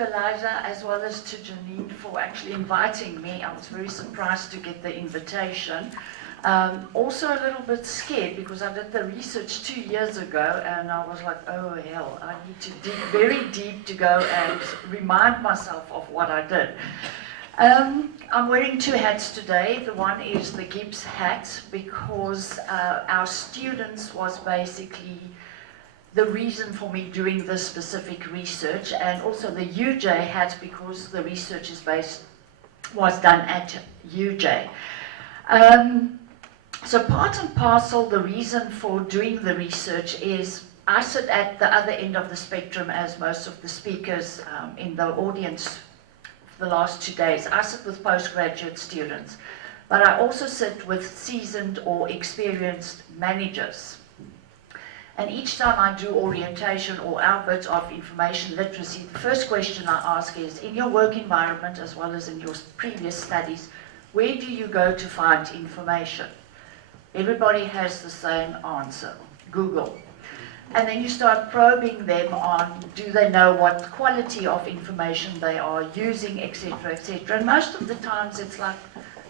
to Eliza as well as to Janine for actually inviting me. I was very surprised to get the invitation. Also a little bit scared because I did the research 2 years ago and I was like, oh hell, I need to dig very deep to go and remind myself of what I did. I'm wearing two hats today. The one is the Gibbs hat because our students was basically the reason for me doing this specific research, and also the UJ hat because the research was done at UJ. So part and parcel, the reason for doing the research is I sit at the other end of the spectrum as most of the speakers in the audience for the last 2 days. I sit with postgraduate students, but I also sit with seasoned or experienced managers. And each time I do orientation or our bit of information literacy, the first question I ask is, in your work environment as well as in your previous studies, where do you go to find information? Everybody has the same answer, Google. And then you start probing them on, do they know what quality of information they are using, etc., etc. And most of the times it's like,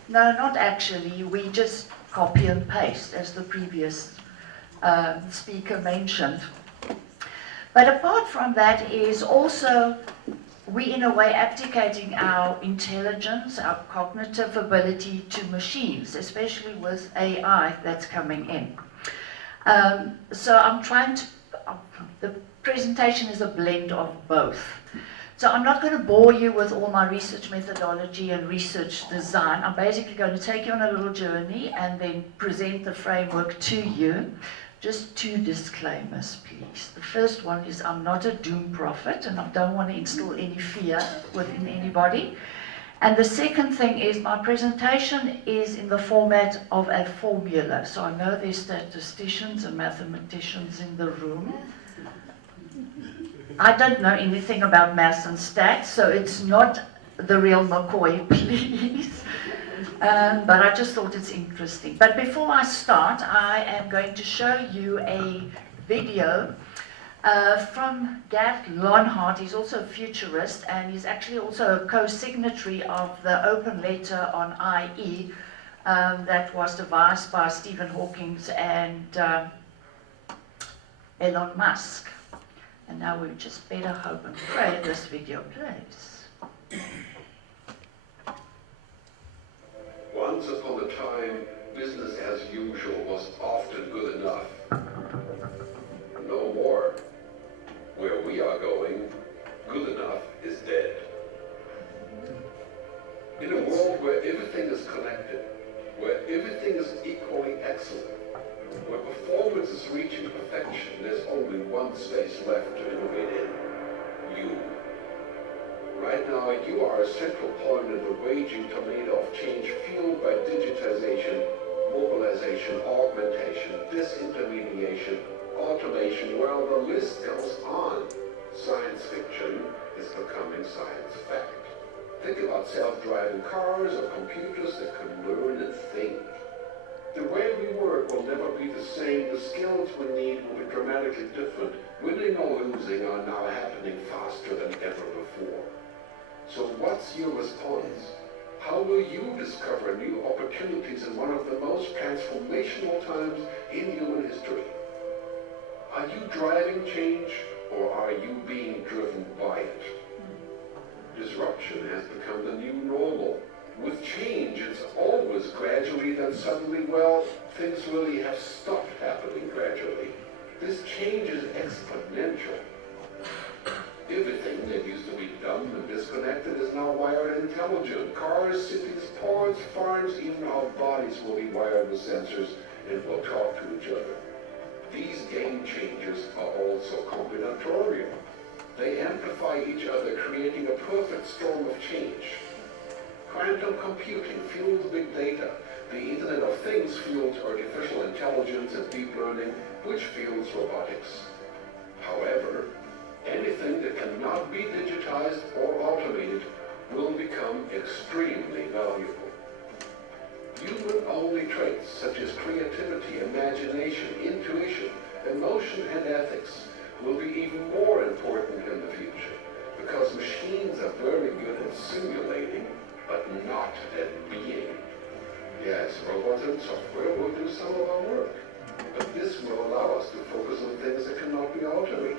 no, not actually, we just copy and paste, as the previous speaker mentioned. But apart from that is also, we in a way abdicating our intelligence, our cognitive ability to machines, especially with AI that's coming in. So I'm trying to, the presentation is a blend of both. So I'm not going to bore you with all my research methodology and research design. I'm basically going to take you on a little journey and then present the framework to you. Just 2 disclaimers, please. The first one is I'm not a doom prophet and I don't want to instill any fear within anybody. And the second thing is my presentation is in the format of a formula. So I know there's statisticians and mathematicians in the room. I don't know anything about maths and stats, so it's not the real McCoy, please. But I just thought it's interesting. But before I start, I am going to show you a video from Gert Lonhart. He's also a futurist, and he's actually also a co-signatory of the open letter on IE that was devised by Stephen Hawking and Elon Musk. And now we just better hope and pray this video plays. Once upon a time, business as usual was often good enough. No more. Where we are going, good enough is dead. In a world where everything is connected, where everything is equally excellent, where performance is reaching perfection, there's only one space left to innovate in: you. Right now, you are a central point in the raging tornado of change fueled by digitization, mobilization, augmentation, disintermediation, automation. Well, the list goes on. Science fiction is becoming science fact. Think about self-driving cars or computers that can learn and think. The way we work will never be the same. The skills we need will be dramatically different. Winning or losing are now happening faster than ever before. So what's your response? How will you discover new opportunities in one of the most transformational times in human history? Are you driving change, or are you being driven by it? Disruption has become the new normal. With change, it's always gradually, then suddenly, well, things really have stopped happening gradually. This change is exponential. Everything that used to be dumb and disconnected is now wired and intelligent. Cars, cities, ports, farms, even our bodies will be wired with sensors and will talk to each other. These game changers are also combinatorial. They amplify each other, creating a perfect storm of change. Quantum computing fuels big data. The Internet of Things fuels artificial intelligence and deep learning, which fuels robotics. However, anything that cannot be digitized or automated will become extremely valuable. Human-only traits such as creativity, imagination, intuition, emotion, and ethics will be even more important in the future, because machines are very good at simulating, but not at being. Yes, robots and software will do some of our work, but this will allow us to focus on things that cannot be altered.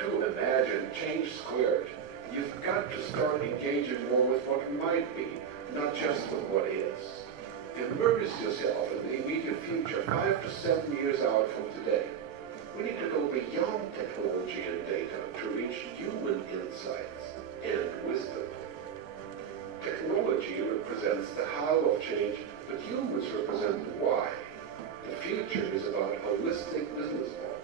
To imagine change squared, you've got to start engaging more with what might be, not just with what is. Immerse yourself in the immediate future, 5 to 7 years out from today. We need to go beyond technology and data to reach human insights and wisdom. Technology represents the how of change, but humans represent the why. The future is about holistic business model.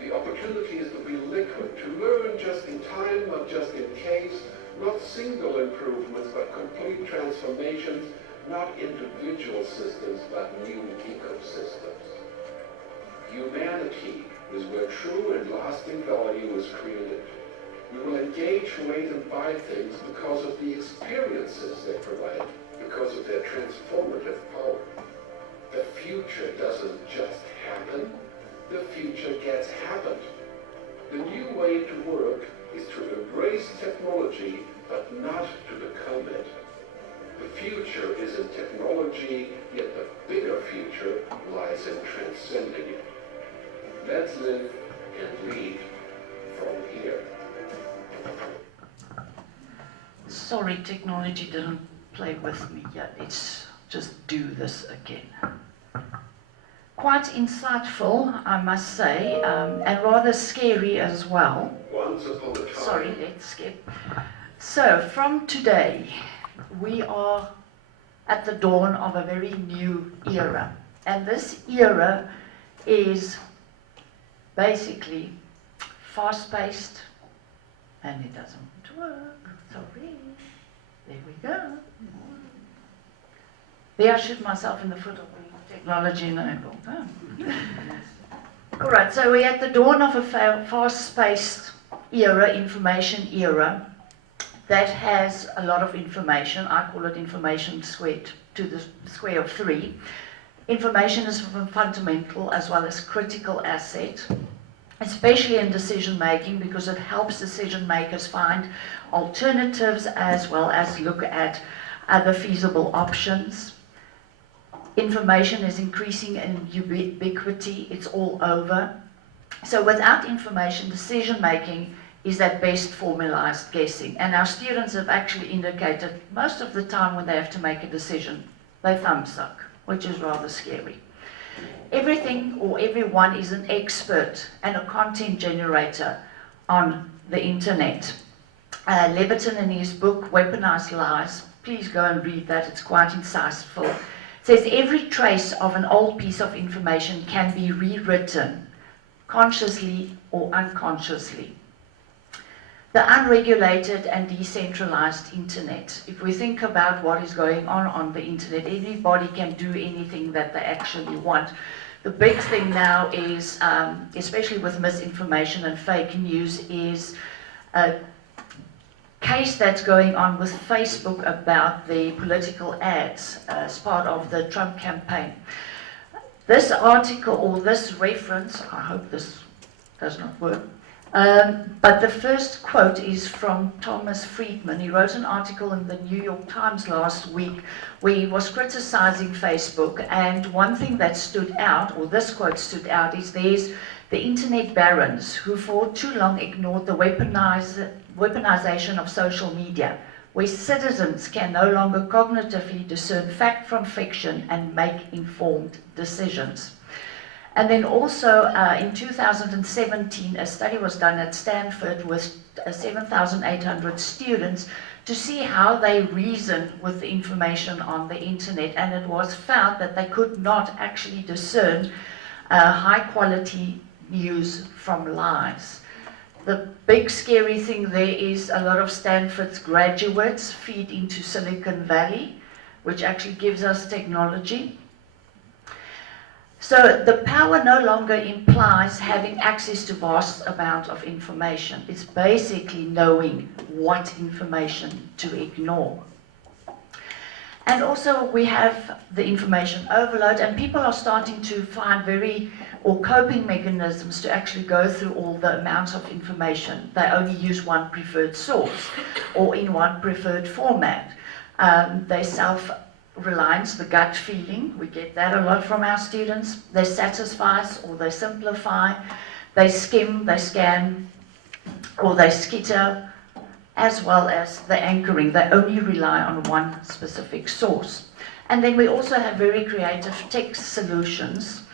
The opportunity is to be liquid, to learn just in time, not just in case, not single improvements, but complete transformations, not individual systems, but new ecosystems. Humanity is where true and lasting value is created. We will engage, wait, and buy things because of the experiences they provide, because of their transformative power. The future doesn't just happen, the future gets happened. The new way to work is to embrace technology, but not to become it. The future is in technology, yet the bigger future lies in transcending it. Let's live and lead from here. Sorry, technology didn't play with me yet. Let's just do this again. Quite insightful, I must say, and rather scary as well. Once upon a time. Sorry, let's skip. So, from today, we are at the dawn of a very new era. And this era is basically fast-paced, and it doesn't work. Sorry. There we go. There I shoot myself in the foot of the technology enable. All right, so we're at the dawn of a fast-paced era, information era, that has a lot of information. I call it information squared to the square of 3. Information is a fundamental as well as critical asset, especially in decision making, because it helps decision makers find alternatives as well as look at other feasible options. Information is increasing in ubiquity, it's all over. So without information, decision making is at best formalized guessing. And our students have actually indicated most of the time when they have to make a decision, they thumbsuck, which is rather scary. Everything or everyone is an expert and a content generator on the internet. Leviton, in his book, Weaponized Lies, please go and read that, it's quite insightful, says every trace of an old piece of information can be rewritten, consciously or unconsciously. The unregulated and decentralized internet. If we think about what is going on the internet, everybody can do anything that they actually want. The big thing now is, especially with misinformation and fake news, is a case that's going on with Facebook about the political ads as part of the Trump campaign. This article, or this reference, I hope this does not work, but the first quote is from Thomas Friedman. He wrote an article in the New York Times last week where he was criticizing Facebook, and one thing that stood out, or this quote stood out, is there's the internet barons who for too long ignored the weaponization of social media, where citizens can no longer cognitively discern fact from fiction and make informed decisions. And then also in 2017, a study was done at Stanford with 7,800 students to see how they reason with the information on the internet, and it was found that they could not actually discern high quality news from lies. The big scary thing there is a lot of Stanford's graduates feed into Silicon Valley, which actually gives us technology. So the power no longer implies having access to vast amount of information. It's basically knowing what information to ignore. And also we have the information overload, and people are starting to find very or coping mechanisms to actually go through all the amounts of information. They only use one preferred source or in one preferred format. They self-reliance, the gut feeling, we get that a lot from our students. They satisfy or they simplify, they skim, they scan, or they skitter, as well as the anchoring. They only rely on one specific source. And then we also have very creative text solutions.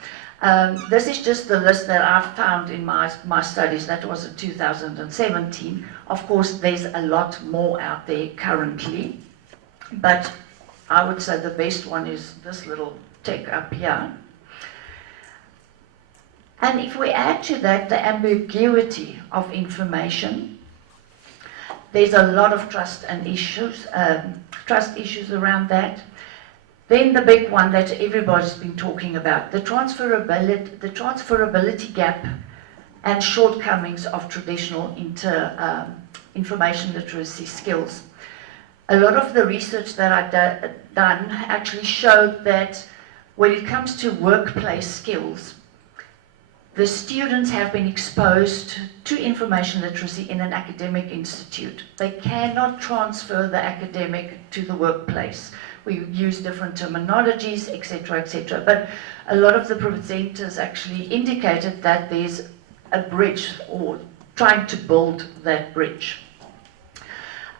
This is just the list that I've found in my studies. That was in 2017. Of course, there's a lot more out there currently, but I would say the best one is this little tick up here. And if we add to that the ambiguity of information, there's a lot of trust issues around that. Then the big one that everybody's been talking about, the transferability gap and shortcomings of traditional information literacy skills. A lot of the research that I've done actually showed that when it comes to workplace skills, the students have been exposed to information literacy in an academic institute. They cannot transfer the academic to the workplace. We use different terminologies, etc., etc. But a lot of the presenters actually indicated that there's a bridge, or trying to build that bridge.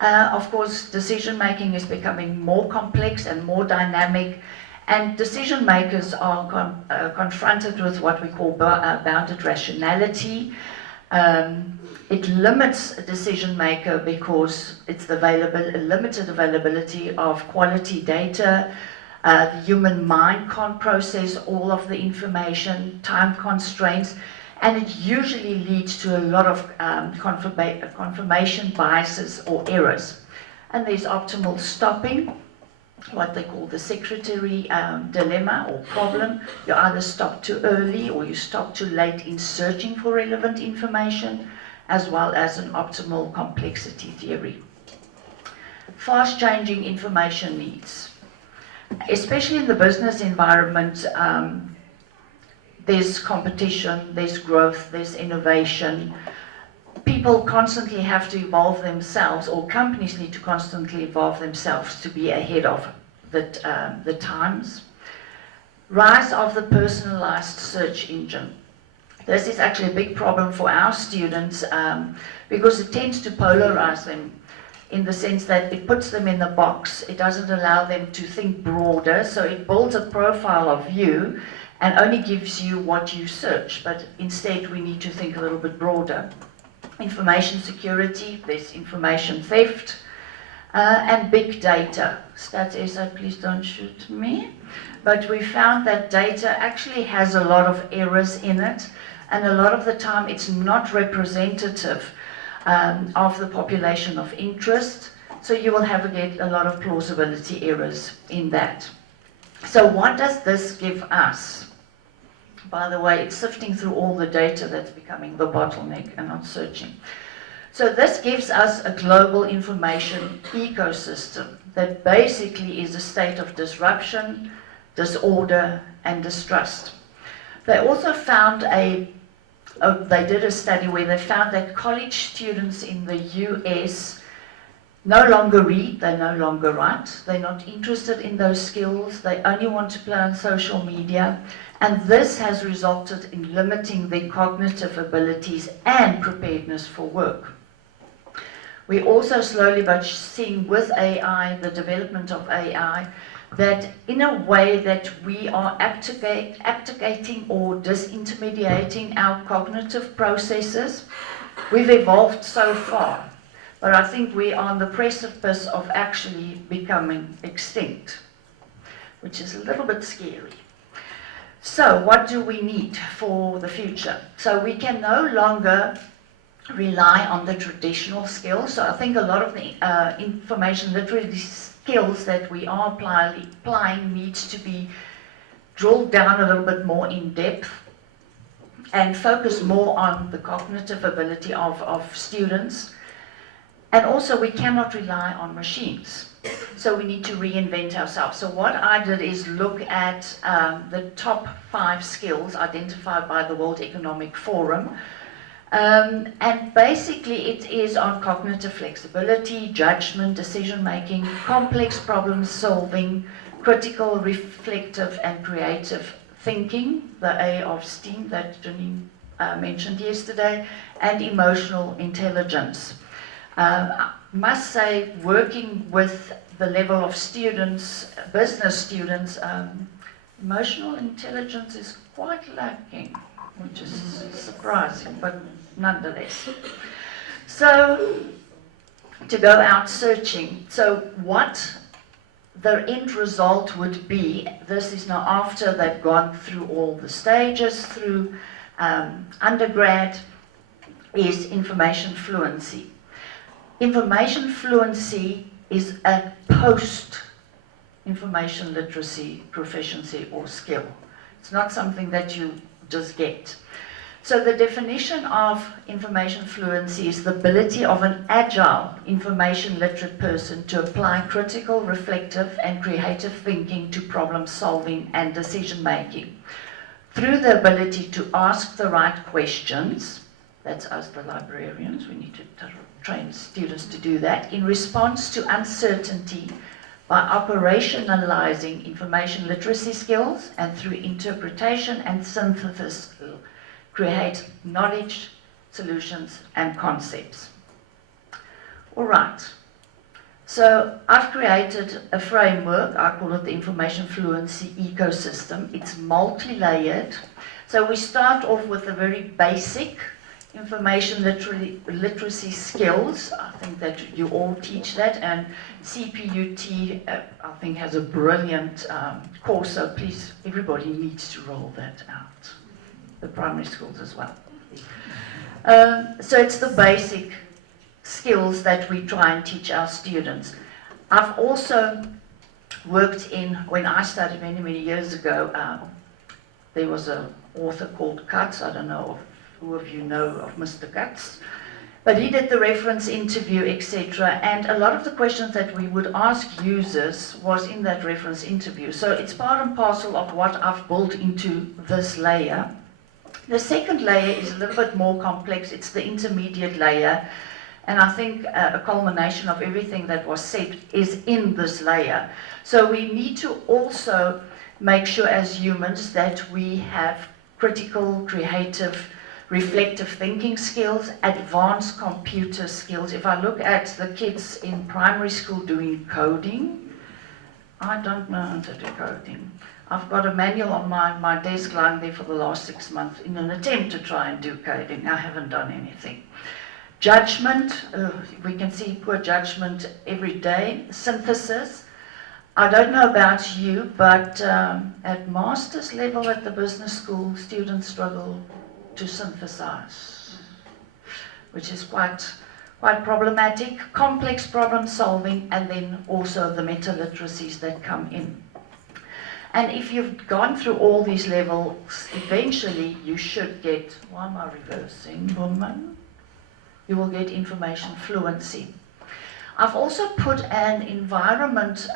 Of course, decision making is becoming more complex and more dynamic, and decision makers are confronted with what we call bounded rationality. It limits a decision maker because it's the limited availability of quality data. The human mind can't process all of the information, time constraints, and it usually leads to a lot of confirmation biases or errors. And there's optimal stopping, what they call the secretary dilemma or problem. You either stop too early or you stop too late in searching for relevant information, as well as an optimal complexity theory. Fast changing information needs. Especially in the business environment, there's competition, there's growth, there's innovation. People constantly have to evolve themselves, or companies need to constantly evolve themselves to be ahead of the times. Rise of the personalized search engine. This is actually a big problem for our students because it tends to polarize them in the sense that it puts them in a box. It doesn't allow them to think broader, so it builds a profile of you and only gives you what you search, but instead we need to think a little bit broader. Information security, there's information theft, and big data. Stats SA, please don't shoot me. But we found that data actually has a lot of errors in it, and a lot of the time it's not representative of the population of interest, so you will have again a lot of plausibility errors in that. So what does this give us? By the way, it's sifting through all the data that's becoming the bottleneck and not searching. So this gives us a global information ecosystem that basically is a state of disruption, disorder, and distrust. They also found they did a study where they found that college students in the US no longer read, they no longer write, they're not interested in those skills, they only want to play on social media, and this has resulted in limiting their cognitive abilities and preparedness for work. We also slowly but seeing with AI, the development of AI, that in a way that we are abdicating or disintermediating our cognitive processes. We've evolved so far, but I think we are on the precipice of actually becoming extinct, which is a little bit scary. So what do we need for the future? So we can no longer rely on the traditional skills. So I think a lot of the information literacy skills that we are applying needs to be drilled down a little bit more in depth and focus more on the cognitive ability of students. And also we cannot rely on machines. So we need to reinvent ourselves. So what I did is look at the top 5 skills identified by the World Economic Forum. And basically it is on cognitive flexibility, judgment, decision-making, complex problem solving, critical, reflective and creative thinking, the A of STEAM that Janine mentioned yesterday, and emotional intelligence. I must say, working with the level of students, business students, emotional intelligence is quite lacking, which is surprising, but nonetheless. So, to go out searching. So what the end result would be, this is now after they've gone through all the stages, through undergrad, is information fluency. Information fluency is a post-information literacy proficiency or skill. It's not something that you just get. So the definition of information fluency is the ability of an agile, information literate person to apply critical, reflective and creative thinking to problem solving and decision making. Through the ability to ask the right questions, that's us the librarians, we need to train students to do that, in response to uncertainty by operationalizing information literacy skills and through interpretation and synthesis, create knowledge, solutions and concepts. All right, so I've created a framework, I call it the information fluency ecosystem. It's multi-layered. So we start off with the very basic information literacy skills. I think that you all teach that, and CPUT I think has a brilliant course, so please, everybody needs to roll that out. The primary schools as well. So it's the basic skills that we try and teach our students. I've also worked in, when I studied many, many years ago, there was an author called Katz, I don't know who of you know of Mr. Katz, but he did the reference interview, etc. And a lot of the questions that we would ask users was in that reference interview. So it's part and parcel of what I've built into this layer. The second layer is a little bit more complex. It's the intermediate layer. And I think a culmination of everything that was said is in this layer. So we need to also make sure as humans that we have critical, creative, reflective thinking skills, advanced computer skills. If I look at the kids in primary school doing coding, I don't know how to do coding. I've got a manual on my desk lying there for the last 6 months in an attempt to try and do coding. I haven't done anything. Judgment, we can see poor judgment every day. Synthesis, I don't know about you, but at master's level at the business school, students struggle to synthesize, which is quite problematic. Complex problem solving, and then also the meta-literacies that come in. And if you've gone through all these levels, eventually you should get, why am I reversing, woman? You will get information fluency. I've also put an environment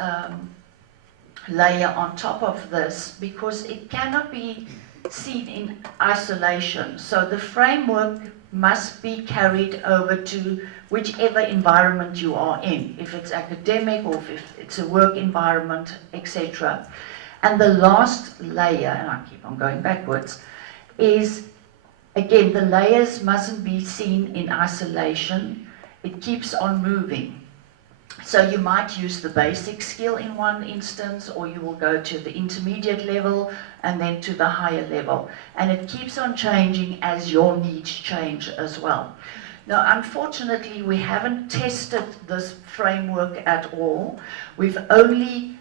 layer on top of this because it cannot be seen in isolation. So the framework must be carried over to whichever environment you are in, if it's academic or if it's a work environment, etc. And the last layer, and I keep on going backwards, is, again, the layers mustn't be seen in isolation. It keeps on moving. So you might use the basic skill in one instance, or you will go to the intermediate level and then to the higher level. And it keeps on changing as your needs change as well. Now, unfortunately, we haven't tested this framework at all. We've only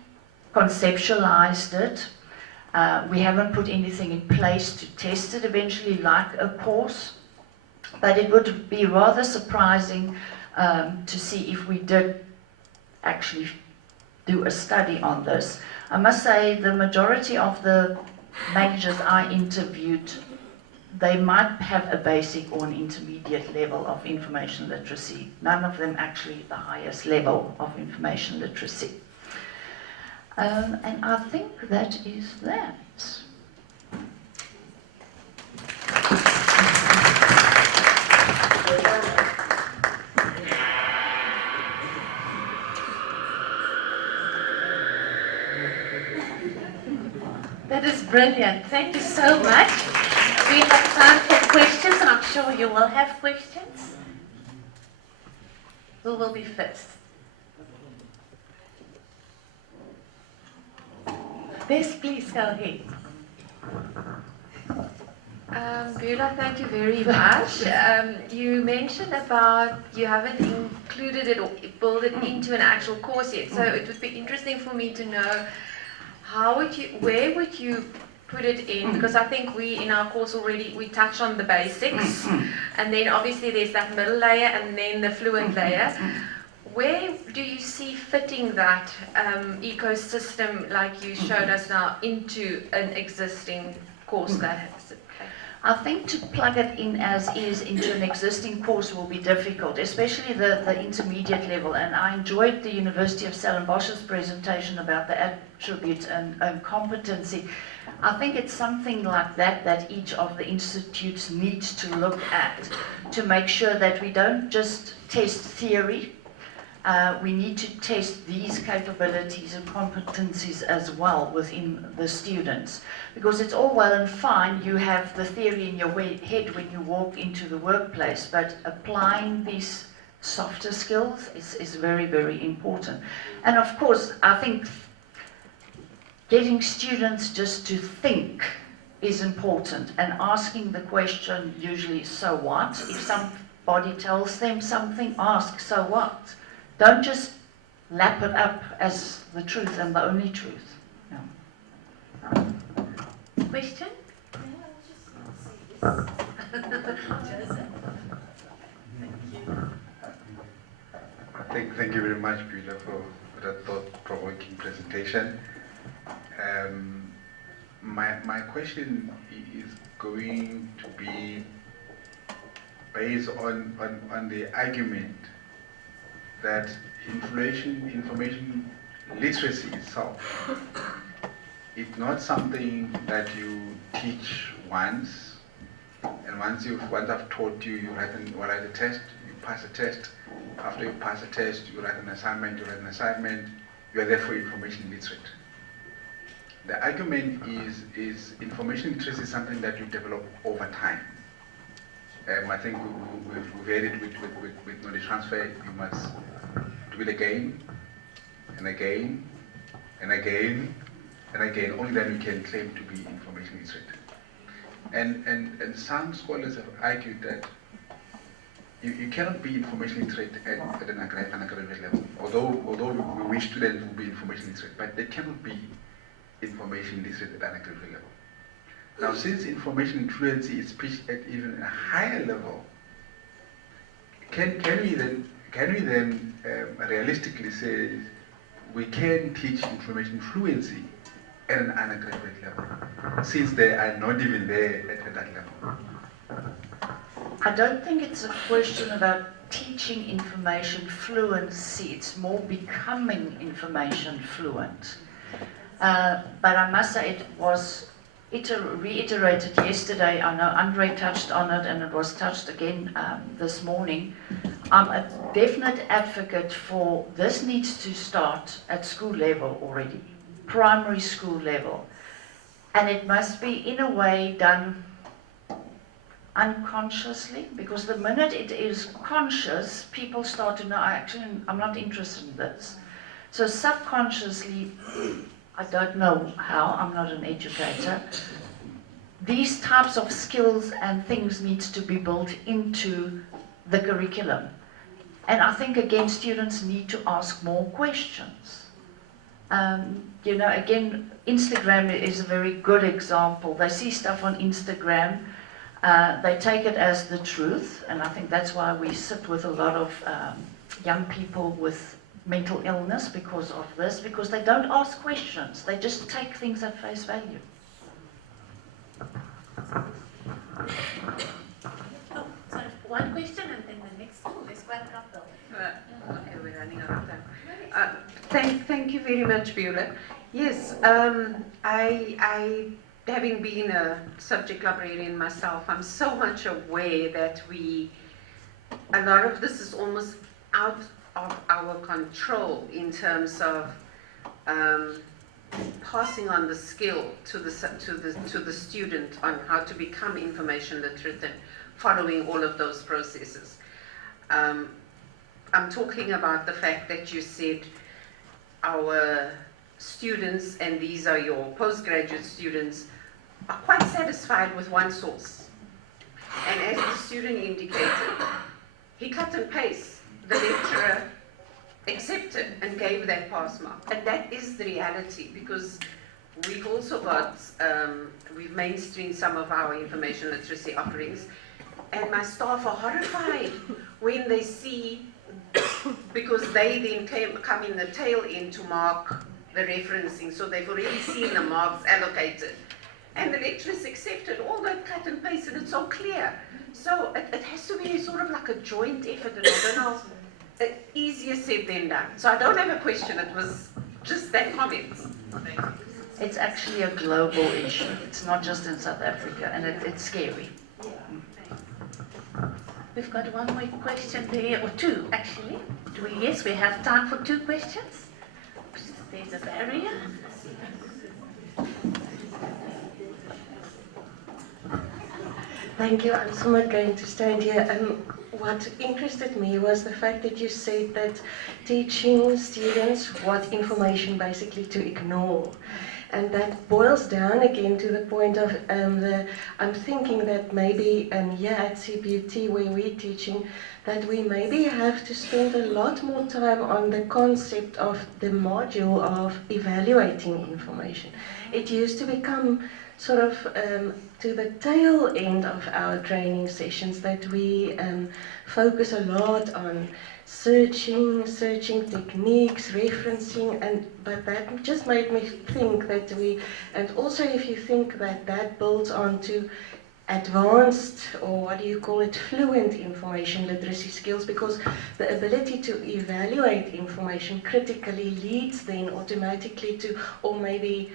conceptualized it. We haven't put anything in place to test it eventually, like a course. But it would be rather surprising to see if we did actually do a study on this. I must say the majority of the managers I interviewed, they might have a basic or an intermediate level of information literacy. None of them actually the highest level of information literacy. And I think that is that. That is brilliant. Thank you so much. We have time for questions, and I'm sure you will have questions. Who will be first? Yes, please go ahead. Beulah, thank you very much. You mentioned about you haven't included it or built it into an actual course yet. So it would be interesting for me to know where would you put it in? Because I think we in our course already we touched on the basics, and then obviously there's that middle layer and then the fluent layer. Where do you see fitting that ecosystem like you showed us now into an existing course that has it? I think to plug it in as is into an existing course will be difficult, especially the intermediate level. And I enjoyed the University of Stellenbosch's presentation about the attributes and competency. I think it's something like that that each of the institutes needs to look at to make sure that we don't just test theory. We need to test these capabilities and competencies as well within the students. Because it's all well and fine, you have the theory in your head when you walk into the workplace, but applying these softer skills is very, very important. And of course, I think getting students just to think is important, and asking the question usually, so what? If somebody tells them something, ask, so what? Don't just lap it up as the truth and the only truth. No. Question? Thank you very much, Beulah, for that thought-provoking presentation. My question is going to be based on the argument that information literacy itself is not something that you teach once, and once I've taught you, you write a test, you pass a test. After you pass a test, you write an assignment, you are therefore information literate. The argument is information literacy is something that you develop over time. I think we've heard it with knowledge transfer. You must do it again and again and again and again. Only then you can claim to be information literate. And some scholars have argued that you cannot be information literate at an academic level. Although we wish students will be information literate, but they cannot be information literate at an academic level. Now, since information fluency is pitched at even a higher level, can we then realistically say we can teach information fluency at an undergraduate level, since they are not even there at that level? I don't think it's a question about teaching information fluency, it's more becoming information fluent. But I must say it was reiterated yesterday. I know Andre touched on it, and it was touched again this morning. I'm a definite advocate for this needs to start at school level already, primary school level. And it must be in a way done unconsciously, because the minute it is conscious, people start to know, I'm not interested in this. So subconsciously, I don't know how, I'm not an educator, these types of skills and things needs to be built into the curriculum. And I think, again, students need to ask more questions. Again, Instagram is a very good example. They see stuff on Instagram, they take it as the truth, and I think that's why we sit with a lot of young people with mental illness because of this, because they don't ask questions, they just take things at face value. So one question and then the next one. There's quite a couple. Okay, we're running out of time. Thank you very much, Beulah. Yes, I, having been a subject librarian myself, I'm so much aware that a lot of this is almost out of our control in terms of passing on the skill to the student on how to become information literate and following all of those processes. I'm talking about the fact that you said our students, and these are your postgraduate students, are quite satisfied with one source. And as the student indicated, he cut and pasted. The lecturer accepted and gave that pass mark. And that is the reality, because we've also got, we've mainstreamed some of our information literacy offerings, and my staff are horrified when they see, because they then come in the tail end to mark the referencing, so they've already seen the marks allocated. And the lecturers accepted all that cut and paste, and it's so clear. So it has to be sort of like a joint effort, and I don't know, easier said than done. So I don't have a question, it was just that comment. It's actually a global issue. It's not just in South Africa, and it's scary. We've got one more question there, or two actually. Yes, we have time for two questions. There's a barrier. Thank you. I'm somewhat going to stand here. What interested me was the fact that you said that teaching students what information basically to ignore. And that boils down again to the point of I'm thinking that maybe here at CPUT, where we're teaching, that we maybe have to spend a lot more time on the concept of the module of evaluating information. It used to become sort of to the tail end of our training sessions that we focus a lot on searching techniques, referencing, but that just made me think that and also if you think that builds onto advanced, or what do you call it, fluent information literacy skills, because the ability to evaluate information critically leads then automatically to, or maybe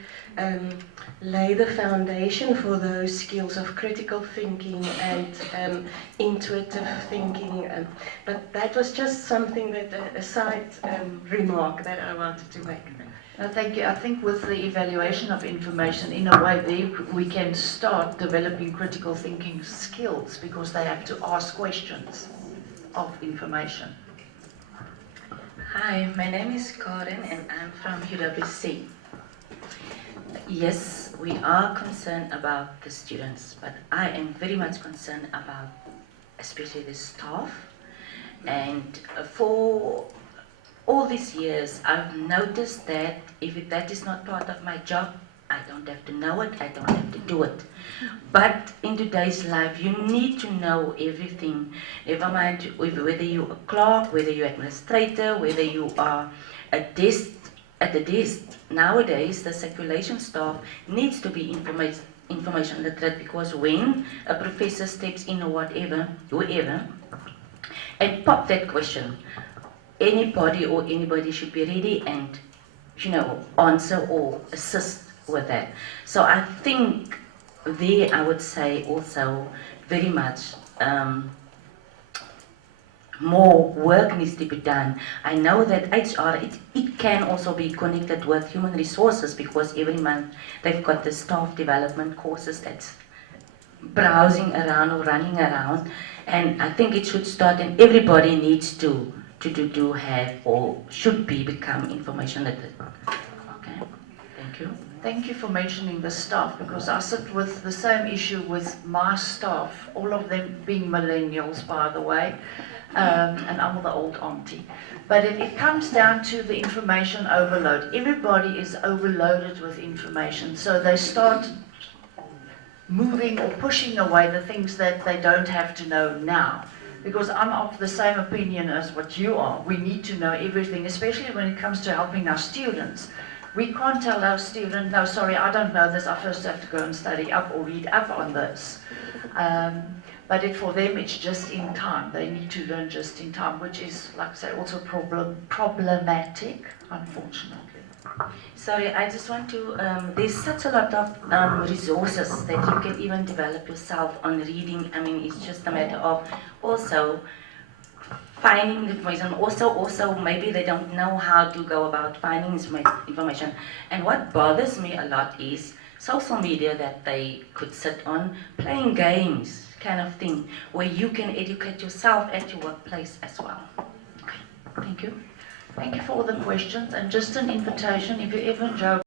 lay the foundation for those skills of critical thinking and intuitive thinking. But that was just something that a side remark that I wanted to make. Thank you. I think with the evaluation of information, in a way, we can start developing critical thinking skills, because they have to ask questions of information. Hi, my name is Karen and I'm from UWC. Yes, we are concerned about the students, but I am very much concerned about especially the staff. And for all these years, I've noticed that if that is not part of my job, I don't have to know it, I don't have to do it. But in today's life, you need to know everything. Never mind whether you're a clerk, whether you're an administrator, whether you are at the desk. Nowadays, the circulation staff needs to be information literate, because when a professor steps in or whoever, and pop that question, anybody should be ready and, answer or assist with that. So I think there, I would say also very much more work needs to be done. I know that HR, it can also be connected with human resources, because every month they've got the staff development courses that's browsing around or running around, and I think it should start, and everybody needs to have or should become information literate. Okay, thank you. Thank you for mentioning the staff, because I sit with the same issue with my staff, all of them being millennials, by the way, and I'm the old auntie. But it comes down to the information overload. Everybody is overloaded with information, so they start moving or pushing away the things that they don't have to know now. Because I'm of the same opinion as what you are. We need to know everything, especially when it comes to helping our students. We can't tell our student, no, sorry, I don't know this, I first have to go and study up or read up on this. But for them, it's just in time. They need to learn just in time, which is, like I say, also problematic, unfortunately. Sorry, I just want to, there's such a lot of resources that you can even develop yourself on reading. I mean, it's just a matter of also finding the information. Also, maybe they don't know how to go about finding information. And what bothers me a lot is social media that they could sit on, playing games kind of thing, where you can educate yourself at your workplace as well. Okay, thank you. Thank you for all the questions, and just an invitation, if you ever, Joe,